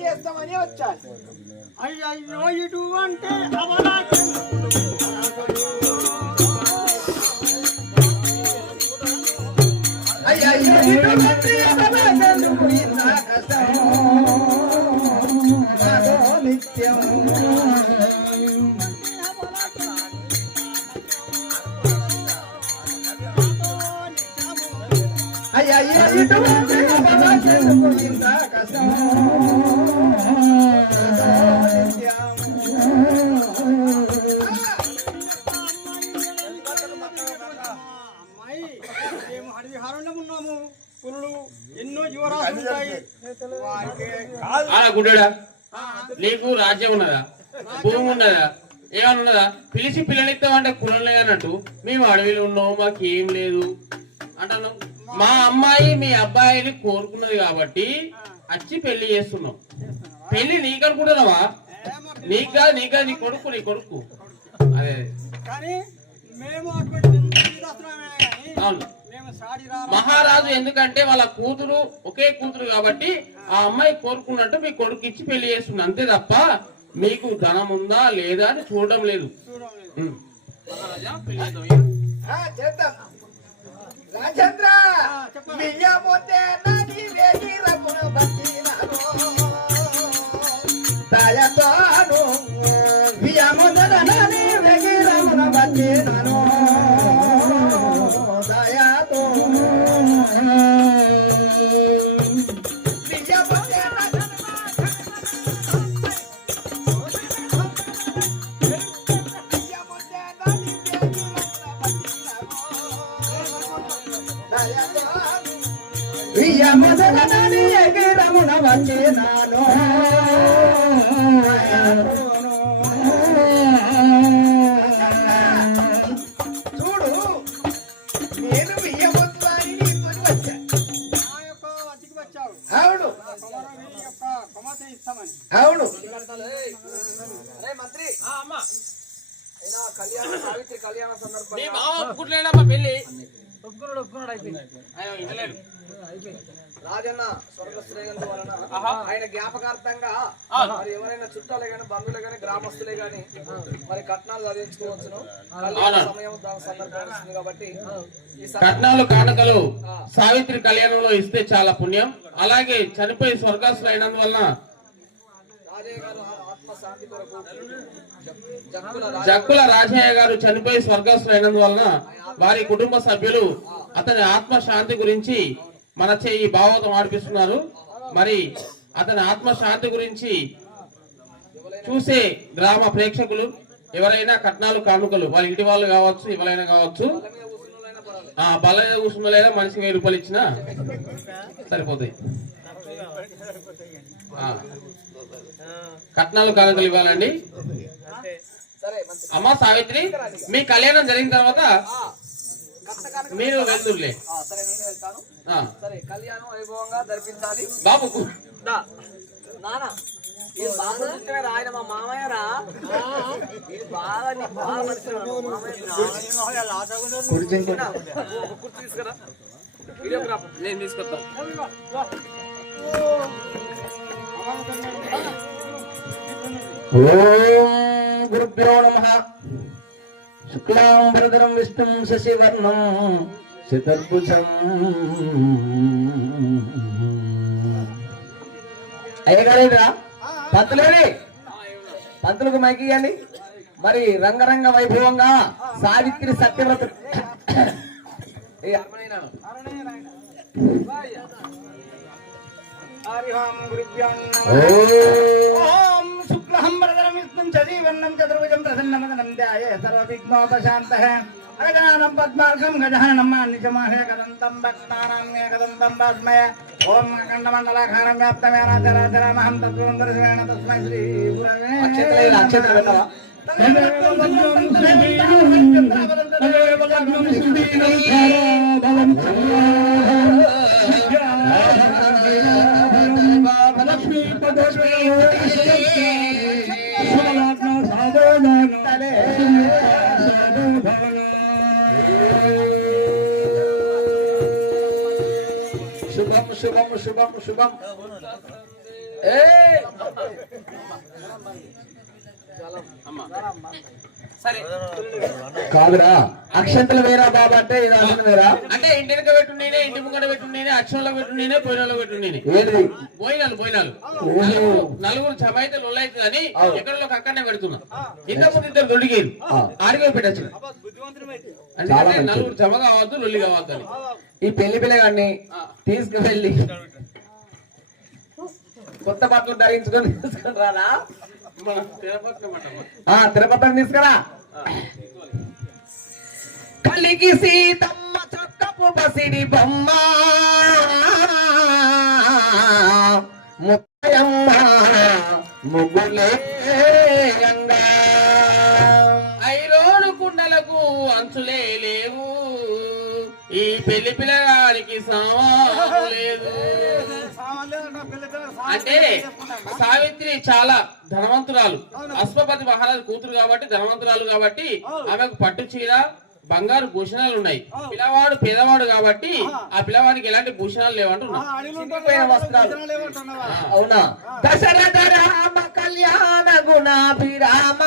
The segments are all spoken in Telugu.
చేస్తామని వచ్చాను ఇటువంటి? అయ్యా ఇటువంటి జీవరాశులు ఉంటాయి. వారికి ఆరా గుడ్డడా? నీకు రాజ్యం ఉన్నదా? భూమి ఉన్నదా? ఏమైనా ఉన్నదా? పిలిచి పిల్లనిస్తామంటే కులం లేదన్నట్టు. మేము అడవిలో ఉన్నాము మాకు ఏం లేదు. అంటాను మా అమ్మాయి మీ అబ్బాయిని కోరుకున్నది కాబట్టి వచ్చి పెళ్ళి చేస్తున్నాం. పెళ్ళి నీకు అనుకుంటున్నావా నీకు కాదు నీకు కాదు నీ కొడుకు నీ కొడుకు. అదే. అవును. మహారాజు ఎందుకంటే వాళ్ళ కూతురు ఒకే కూతురు కాబట్టి ఆ అమ్మాయి కోరుకున్నట్టు మీ కొడుకు ఇచ్చి పెళ్ళి చేస్తుంది. అంతే తప్ప మీకు ధనం ఉందా లేదా అని చూడడం లేదు. చేద్దాం. రాజేంద్ర బియ్యముతే నది వేగి రమున బతినాను దయతోను బియ్యముతే నది వేగి రమున బతినాను వియ్యమదనని ఎగిరమున రాజన్న స్వర్గస్థులైనందు వలన ఆహా. ఆయన జ్ఞాపకార్థంగా. మరి ఎవరైనా చుట్టాలే గాని బంధువులే గాని గ్రామస్తులే గాని మరి కట్నాలు చదివించుకోవచ్చును సమయం దాని సందర్భం కాబట్టి కట్నాలు కానుకలు సావిత్రి కళ్యాణంలో ఇస్తే చాలా పుణ్యం. అలాగే చనిపోయి స్వర్గాసులు కొరకు జక్కుల రాజ జక్కుల రాజయ్య గారు చనిపోయి స్వర్గస్థులు అయినందువలన వారి కుటుంబ సభ్యులు అతని ఆత్మ శాంతి గురించి మన చే ఈ భాగవతం ఆడిపిస్తున్నారు మరి అతని ఆత్మ శాంతి గురించి చూసే గ్రామ ప్రేక్షకులు ఎవరైనా కట్నాలు కానుకలు వాళ్ళ ఇంటి వాళ్ళు కావచ్చు ఎవరైనా కావచ్చు. ఆ బల్ల మీద కూర్చున్నలేదా మనిషికి వెయ్యి రూపాయలు ఇచ్చినా సరిపోతాయి. కట్నాలు కానుకలు ఇవ్వాలండి అమ్మ సావిత్రి మీ కళ్యాణం జరిగిన తర్వాత మీరు వెళ్తుర్లే. ఆ, సరే నేను వెళ్తాను. ఆ. సరే కళ్యాణం వైభవంగా జరిపించాలి. ఆయన మా మామయ్య రా. బాగా కుర్చీ తీసుకురా. నేను తీసుకొస్తాను ఓం గురుభ్యో నమ. శుక్లాంబరధరం విష్ణుం శశివర్ణం శతర్భుజం అయ్యగారేరా పంతులేరి పంతులకు మైకి ఇవ్వండి మరి రంగరంగ వైభవంగా సావిత్రి సత్యవ్రత ఓం ब्रह्मरतरम विष्णुं च जीवन्नं चतुर्भुजं प्रसन्नमदनं ध्याये सर्वविघ्नोपशान्तः अगजानं पद्मार्गं गजानं मान्निचमाहे कदन्तं भक्तानां मे कदन्तं वास्मय ॐ अखण्डमण्डलाकारं व्याप्तमेनाचराचरामहं तत्त्वन्दर्शेण तस्मै श्रीगुरवे लक्ष्मी शुभम शुभम शुभम ए चलो अम्मा కాదురా. అక్షంతలు వేరా బాబా అంటే ఇది అక్షంతలు వేరా? అంటే ఇంటి వెనక పెట్టు నేనే ఇంటి ముంగట పెట్టు నేనే అక్షరంలో పెట్టు నేనే పోయినలో పెట్టు నేనే. పోయినాలు పోయినాలు. నలుగురు జమ అయితే లొల్లైతుంది అని. ఎక్కడో అక్కడనే పెడుతున్నా. ఇంత ముందు ఇద్దరు దొడిగేరు. ఆడిగే పెట్టచ్చు. నలుగురు జమ కావద్దు లొల్లి కావద్దు అని ఈ పెళ్ళి పిల్లగాన్ని ఆ. తీసుకువెళ్ళి కొత్త బట్టలు ధరించుకొని తీసుకుని రారా మన తిరుపతి తీసుకురా. కలిగి సీతమ్మ చక్కపు బసిడి బొమ్మ. ముత్తయమ్మ ముగ్గులే ఐరోడు కుండలకు అంచులే లేవు. ఈ పెళ్ళి పిల్లగాడికి సామాను లేదు సామాన్లు లేదంట, పిల్ల పిల్ల సామాన్లు అంటే. సావిత్రి చాలా ధనవంతురాలు. అశ్వపతి మహారాజు కూతురు కాబట్టి ధనవంతురాలు కాబట్టి ఆమెకు పట్టు చీర బంగారు భూషణాలు ఉన్నాయి. పిల్లవాడు పేదవాడు కాబట్టి ఆ పిల్లవాడికి ఎలాంటి భూషణాలు లేవంటున్నా. వస్త్రాలు. అవునా? దశరథ రామ కళ్యాణ గుణాభిరామ.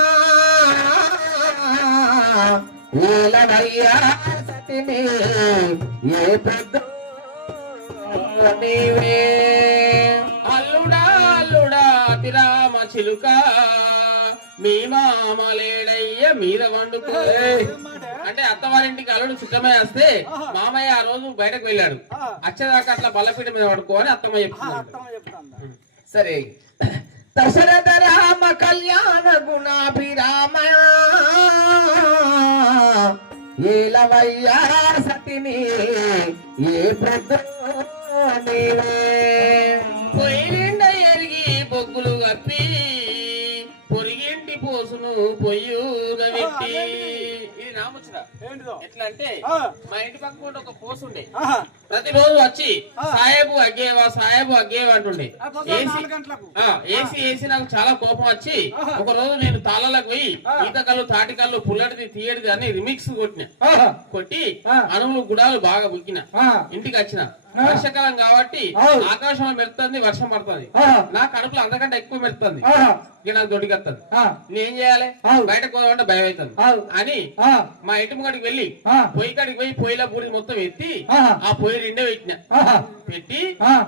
ఏ పెద్ద నీవే. చిలుక. మీ మామ లేడయ్య మీద వండుకో. అంటే అత్తవారింటికి అల్లుడు సిద్ధమై వస్తే మామయ్య ఆ రోజు బయటకు వెళ్ళాడు. వచ్చేదాకా అట్లా బల్లపీట మీద పడుకో అని అత్తమ్మ చెప్తున్నాడు సరే. దశరథ రామ కళ్యాణ గుణాభిరామ. ఏలవయ్యా సతిని ఏ ప్రద్దు నీవే ఇది ఎట్లా అంటే. మా ఇంటి పక్క కూడా ఒక పోసు ఉండే. ప్రతిరోజు వచ్చి సాయేబు అగ్గేవా సాయేబు అగ్గేవా అంటుండే. ఏసీ నాలుగు గంటలకు. ఆ, ఏసీ ఏసీ నాకు చాలా కోపం వచ్చి ఒక రోజు నేను తాళాలకు పోయి ఈత కళ్ళు తాటి కళ్ళు పుల్లటిది తీయడిది అని రిమిక్స్ కొట్టిన. కొట్టి. అణువులు గుడాలు బాగా బుక్కిన ఇంటికి వచ్చిన. వర్షాకాలం కాబట్టి. ఆకాశంలో మెరుతుంది వర్షం పడుతుంది. నా కడుపులో అంతకంటే ఎక్కువ మెరుతుంది ఇక నాకు దొడికొస్తుంది ఆ, నేనేం చేయాలి అవును. బయటకు పోదామంటే భయం అవుతుంది అవును. అని మా ఇంటి ముంగడికి వెళ్ళి. పొయ్యి కాడికి పోయి పొయ్యిలో బూడిద మొత్తం ఎత్తి. ఆ పొయ్యి రెండే పెట్టిన పెట్టి.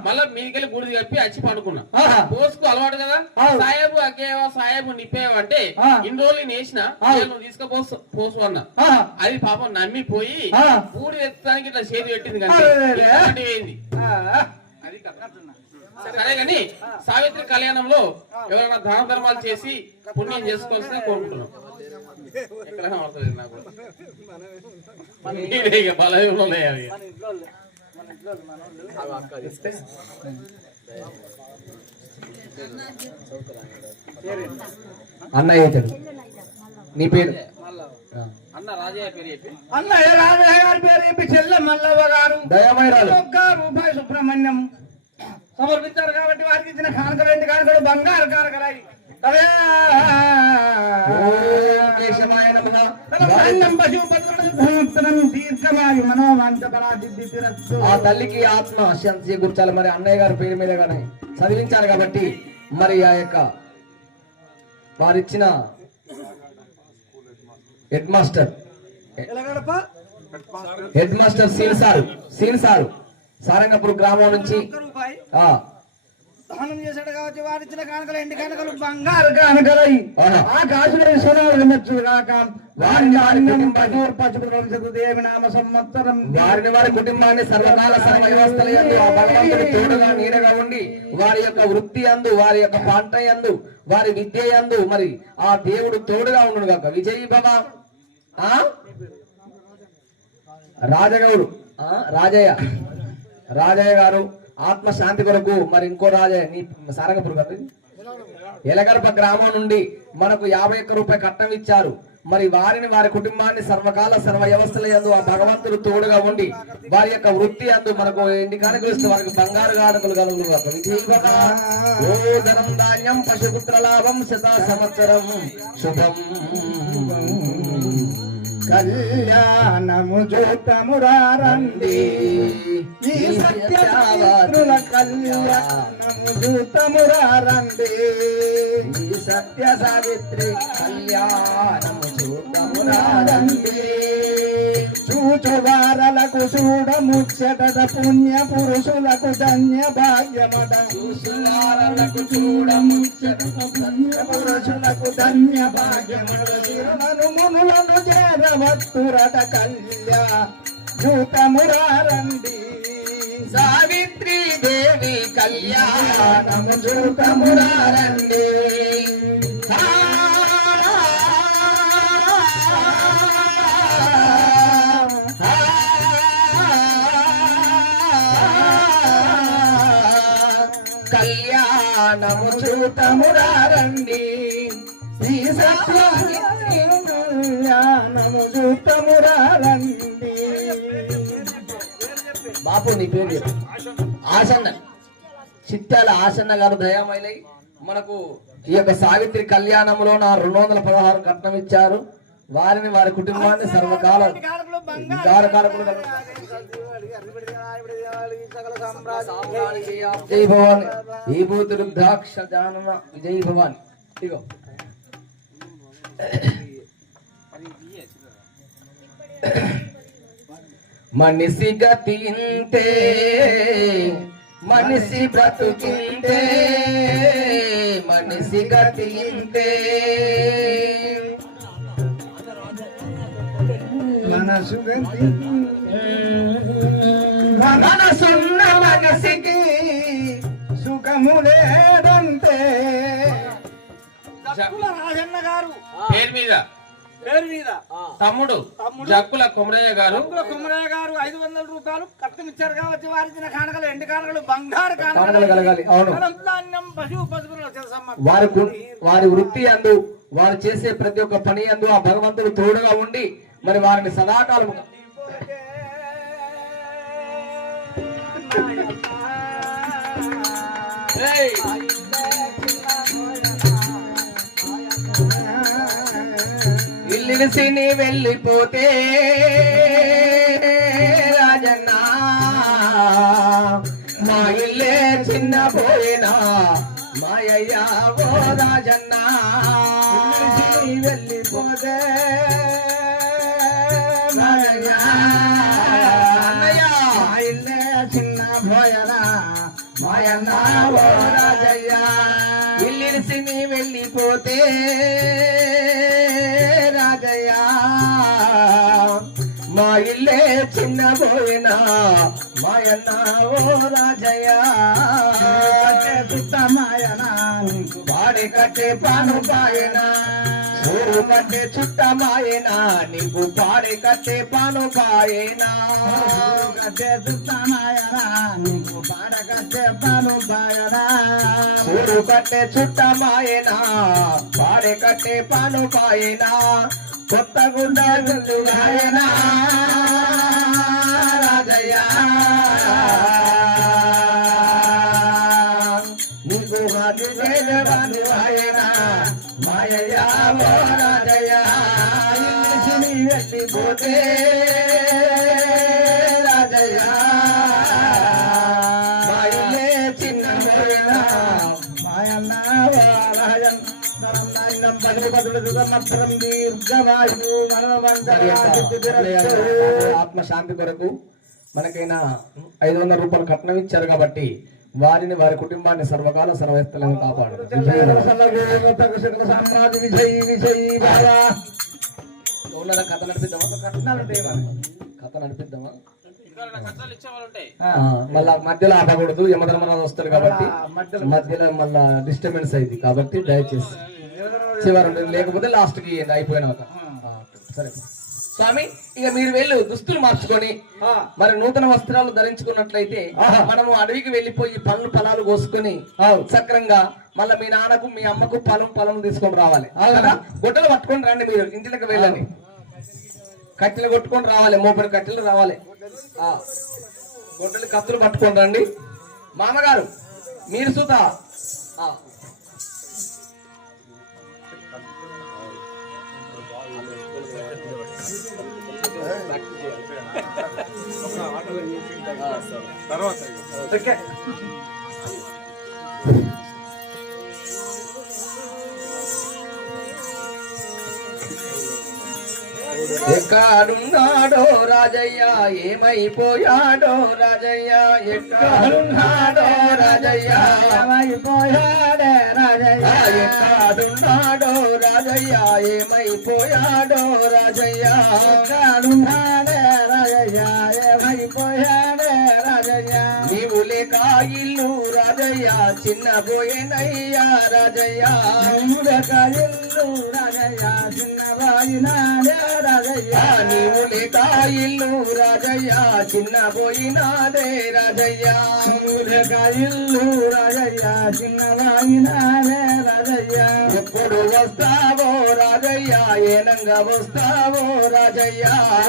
మళ్ళా మీదికెళ్ళి బూడిద కప్పి వచ్చి పడుకున్నా. పోసుకు అలవాటు కదా. సాయేబు అగ్గేవా సాయేబు నిప్పేవా అంటే. ఇన్ని రోజులు నేను వేసిన నువ్వు తీసుకుపోసు పోసు అన్నా అది పాపం నమ్మిపోయి ఆ. బూడిద ఎత్తడానికి ఇట్లా చేతి పెట్టింది కానీ ఆ, అది కథ. సరే కానీ సావిత్రి కళ్యాణంలో ఎవరైనా దాన ధర్మాలు చేసి పుణ్యం చేసుకోవాల్సింది కోరుకుంటున్నాం. ఎక్కడైనా అవసరం నాకు అవి. అన్నయ్య నీ పేరు. అన్న రాజయ్య పేరు చెప్పి. అన్నయ్య రాజయ్య గారి పేరు చెప్పి చెల్లె మల్లవ్వ గారు. దయామయరాలు ఒక్క రూపాయి సుబ్రహ్మణ్యం. సమర్పించారు కాబట్టి వారికి ఇచ్చిన కానుకలు ఏంటి? కానుకలు బంగారు కానుకలై అవే ఓం కేశవాయ నమః. ధాన్యం పశుపత్రుడు భూముక్తనం దీర్ఘమాయు మనోవాంఛ పరాసిద్ధి తిరస్సు. ఆ తల్లికి ఆత్మ శాంతి చేకూర్చాలి. మరి అన్నయ్య గారి పేరు మీద కానీ చదివించాలి కాబట్టి మరి ఆ యొక్క వారిచ్చిన హెడ్ మాస్టర్ హెడ్ మాస్టర్ సీన్ సారు సీన్ సారు. సారంగపూర్ గ్రామం నుంచి చేశాడు కాబట్టి వారిచ్చిన కానుకలు ఎండి కానుకలు బంగారు కానుకలై. ఆ నామ సంవత్సరం. వారిని వారి కుటుంబాన్ని సర్వకాల భగవంతుడి తోడుగా నీడగా ఉండి వారి యొక్క వృత్తి అందు వారి యొక్క పంట యందు వారి విద్య యందు మరి ఆ దేవుడు తోడుగా ఉండును గాక. విజయ్ బాబా. రాజగౌడు. రాజయ్య. రాజయ్య గారు ఆత్మశాంతి కొరకు మరి ఇంకో రాజయ్య నీ సారంగపురం కదా ఇది? ఎలగడప గ్రామం నుండి మనకు యాభై ఒక్క రూపాయి కట్నం ఇచ్చారు. మరి వారిని వారి కుటుంబాన్ని సర్వకాల సర్వ వ్యవస్థల యందు ఆ భగవంతుడు తోడుగా ఉండి వారి యొక్క వృత్తి అందు మనకు ఎన్ని కానుకలు వారికి బంగారు కానుకలు కలుగును. ధనం ధాన్యం పశుపుత్ర లాభం శత సంవత్సరం శుభం. కళ్యాణము జూతమురారండి ఈ సత్యవాదుల కళ్యాణము జూతమురారండి ఈ సత్య సావిత్రి కళ్యాణము జూతమురారండి చూడమురారండి చూచువారలకు చూడముచ్చట పుణ్య పురుషులకు ధన్య భాగ్యమట. చూసువారలకు చూడముచ్చట పుణ్య పురుషులకు ధన్య భాగ్యమట. తిరుమను మునులను చేరవత్తురట కళ్యా. జూతమురారండి సావిత్రి దేవి కళ్యాణము చూతమురారండి కళ్యాణము చూతమురారండి శ్రీ సత్యాన్ని కళ్యాణము చూతమురారండి బాపు నీ పేరు ఆసన్న. చిట్టాల ఆసన్న గారు దయామైలై మనకు ఈ యొక్క సావిత్రి కళ్యాణంలో నా రెండు వందల పదహారు కట్నం ఇచ్చారు. వారిని వారి కుటుంబాన్ని సర్వకాల జై భవాని. ఈ భూతి రుద్రాక్ష జానన విజయ్ భవాని. ఇగో. మనిషి గతి మనిషి బ్రతుకింతే మనిషి గతి మనసున్న మనిషికి సుఖము లేదంటే జక్కుల రాజన్న గారు. పేరు మీద. పేరు మీద. తమ్ముడు. తమ్ముడు. జక్కుల కొమరయ్య గారు. జక్కుల కుమ్మరయ్య గారు ఐదు వందల రూపాయలు కట్నం ఇచ్చారు కాబట్టి వారిచ్చిన కానకలు ఎండి కానకలు బంగారు కానుకలు. కలగాలి, అవును. పశువు వారి వారి వృత్తి అందు వారు చేసే ప్రతి ఒక్క పని అందు ఆ భగవంతుడు తోడుగా ఉండి మరి వారిని సదాకాలం ఇల్లిసి నీ వెళ్ళిపోతే రాజన్న మా ఇల్లే చిన్న పోయినా? మాయయ్యా ఓ రాజన్న. వెళ్ళిపోతే చిన్న భోయనా మాయన్న ఓ రాజయ్య. ఇల్లిసి నీ వెళ్ళిపోతే రాజయ్య. మా ఇల్లే చిన్న పోయినా మాయన్న ఓ రాజయ్య. సుత్తమాయనా వాడి కట్టే పాను పాయనా. ఊరు కట్టే చుట్టమాయనా? నీకు పాడి కట్టే పాను పాయనా? కట్టే సుత్తమాయనా నీకు పాడ కట్టే పాలు బాయనా ఊరు కట్టే చుట్టమాయనా? పాడి కట్టే పాను పాయనా? కొత్త గుండ గుండుగాయనా రాజయ్య! నీకు జయవాణి వాయనా మాయయ్య ఓ రాజయ్య వెళ్ళిపోతే చిన్న మాయన్న దీర్ఘవాయు కొరకు మనకైనా ఐదు వందల రూపాయలు కట్నం ఇచ్చారు కాబట్టి వారిని వారి కుటుంబాన్ని సర్వకాల సర్వస్థలంగా కాపాడు. కథ నడిపిద్దామా? కథ నడిపిద్దామా? మళ్ళా మధ్యలో ఆపకూడదు యమధర్మరాజు వస్తారు కాబట్టి. మధ్యలో. మళ్ళా డిస్టర్బెన్స్ అయింది కాబట్టి దయచేసి. చివరి లేకపోతే లాస్ట్కి అయిపోయినాక ఆ, సరే. స్వామి ఇక మీరు వెళ్ళు దుస్తులు మార్చుకొని. మరి నూతన వస్త్రాలు ధరించుకున్నట్లయితే మనము అడవికి వెళ్ళిపోయి పళ్ళు ఫలాలు కోసుకొని సక్రంగా మళ్ళీ మీ నాన్నకు మీ అమ్మకు పొలం పొలం తీసుకొని రావాలి. కదా? గొడ్డలు పట్టుకొని రండి మీరు ఇంటికి వెళ్ళండి. కట్టెలు కొట్టుకొని రావాలి మోపడి కట్టెలు రావాలి. గొడ్డలి కత్తులు పట్టుకొని రండి. మామగారు మీరు సుత. తర్వాత ఎక్కడున్నాడో రాజయ్య? ఏమైపోయాడో రాజయ్య? ఎక్కడున్నాడో రాజయ్య? ఏమైపోయాడే రాజయ్య. ఎక్కడున్నాడో రాజయ్య ఏమైపోయాడో రాజయ్య. ఎక్కడున్నాడే రాజయ్య ఏమైపోయాడే రాజయ్య. నీవు లేక ఇల్లు రాజయ్య చిన్నబోయేనయ్యా రాజయ్య. నీవులక ఇల్లు రాజయ్య చిన్నబాయినాడే రాజయ్య. ఆ, నీవు లేక ఇల్లు రాజయ్య చిన్నబోయినాదే రాజయ్య. నీవులక ఇల్లు రాజయ్య చిన్నబాయినాడే రాజయ్య. ఎప్పుడు వస్తావో రాజయ్య ఏనంగా వస్తావో రాజయ్య.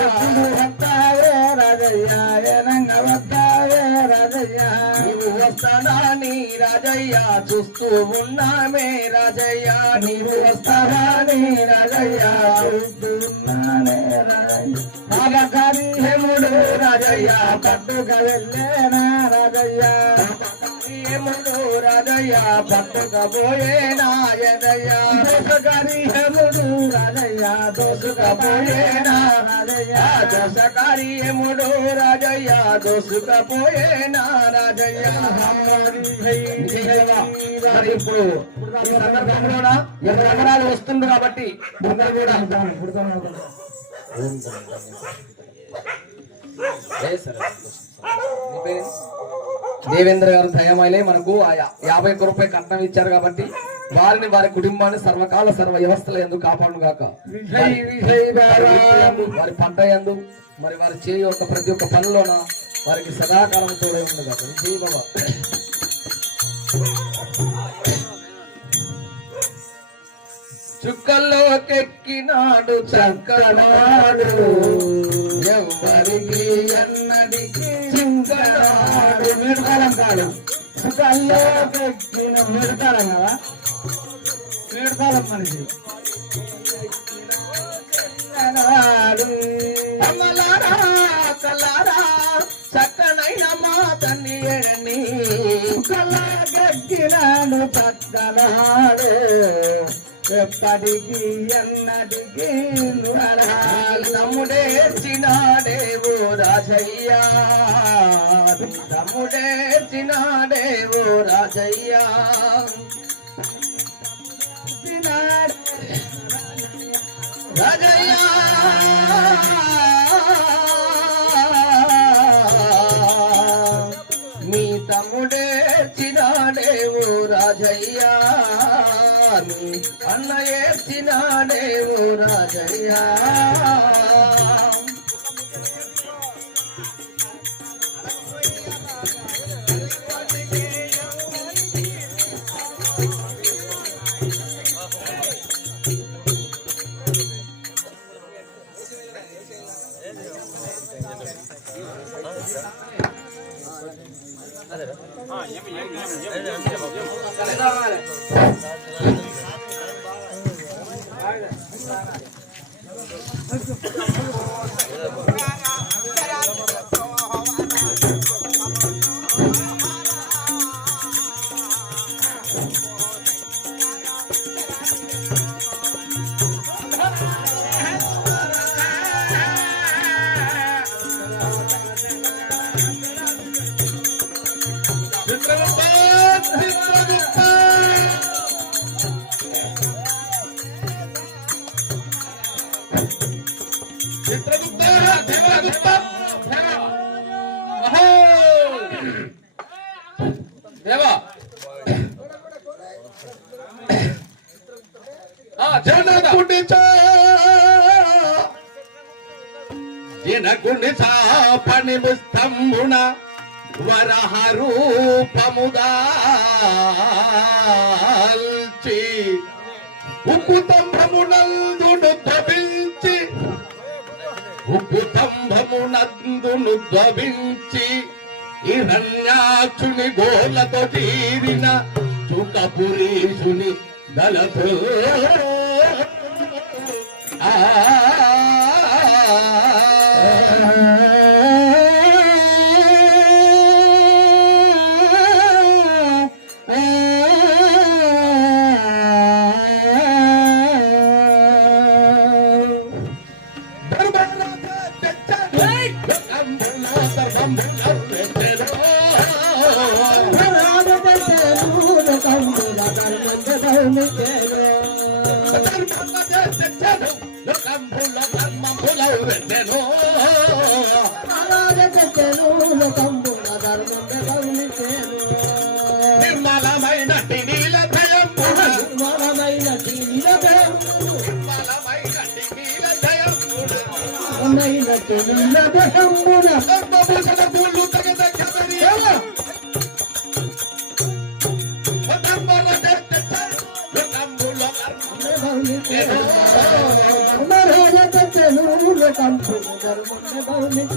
ఎప్పుడు వస్తావే రాజయ్య ఏనంగా వస్తావే రాజయ్య. వస్తానా వస్తానని రాజయ్య చూస్తూ ఉన్నామే రాజయ్య. నీవు వస్తానని రాజయ్య? చూస్తున్నానే రాజయ్య. పాపకారి హేముడు రాజయ్య. పట్టుక వెళ్ళేనా రాజయ్య? రాజయ్య పట్టుకపోయేనా ఎదయ్య దోషకారి హేముడు రాజయ్య దోషకపోయేనా రాజయ్య దోషకారి దోసుకపోయేనా రాజయ్య నిజంగా మరి ఇప్పుడు ఈ సందర్భంలోన ఎవరి అమరాలు వస్తుంది కాబట్టి ముందర కూడా దేవేంద్ర గారు దయమైలే మనకు యాభై ఒక్క రూపాయి కట్నం ఇచ్చారు కాబట్టి వారిని వారి కుటుంబాన్ని సర్వకాల సర్వ వ్యవస్థల ఎందుకు కాపాడు గాక వారి పంట ఎందు మరి వారి చేయి యొక్క ప్రతి ఒక్క పనిలోన వారికి సదాకాలం తోడే ఉంది కాక విజయ్ బాబా చుక్కల్లోకెక్కినాడు చక్కనాడు. ఎవరికి ఎన్నడికి మిడతలం కాదు సుఖాల్లో ఎక్కిన మిడతలం కదా మిడతలం మనిషి అమ్మలారా కల్లారా చక్కనైన మా తల్లి కల్లా గడ్డినాడు చక్కనాడు ఎప్పటికి ఎన్నటికి తమ్ముడే చినాడే ఓ రాజయ్యా. తమ్ముడే చినాడే ఓ రాజయ్యా. రాజయ్యా. మీ తమ్ముడే చినాడే ఓ రాజయ్యా. మీ అన్నయే చినాడే ఓ రాజయ్యా దేవా దాల్చి ఉకుతంభమునందును తంభమునందును ఉకుతంభమునందును ఉప్పు తంభమునందును గోలతో తీరిన చుకపురీషుని దళతో ఆ నిర్మలమైన నీల భయం నిర్మలమైన నీల భయం ధర్మభూషణ పూలు తగద కబరియవ చిత్రగుప్త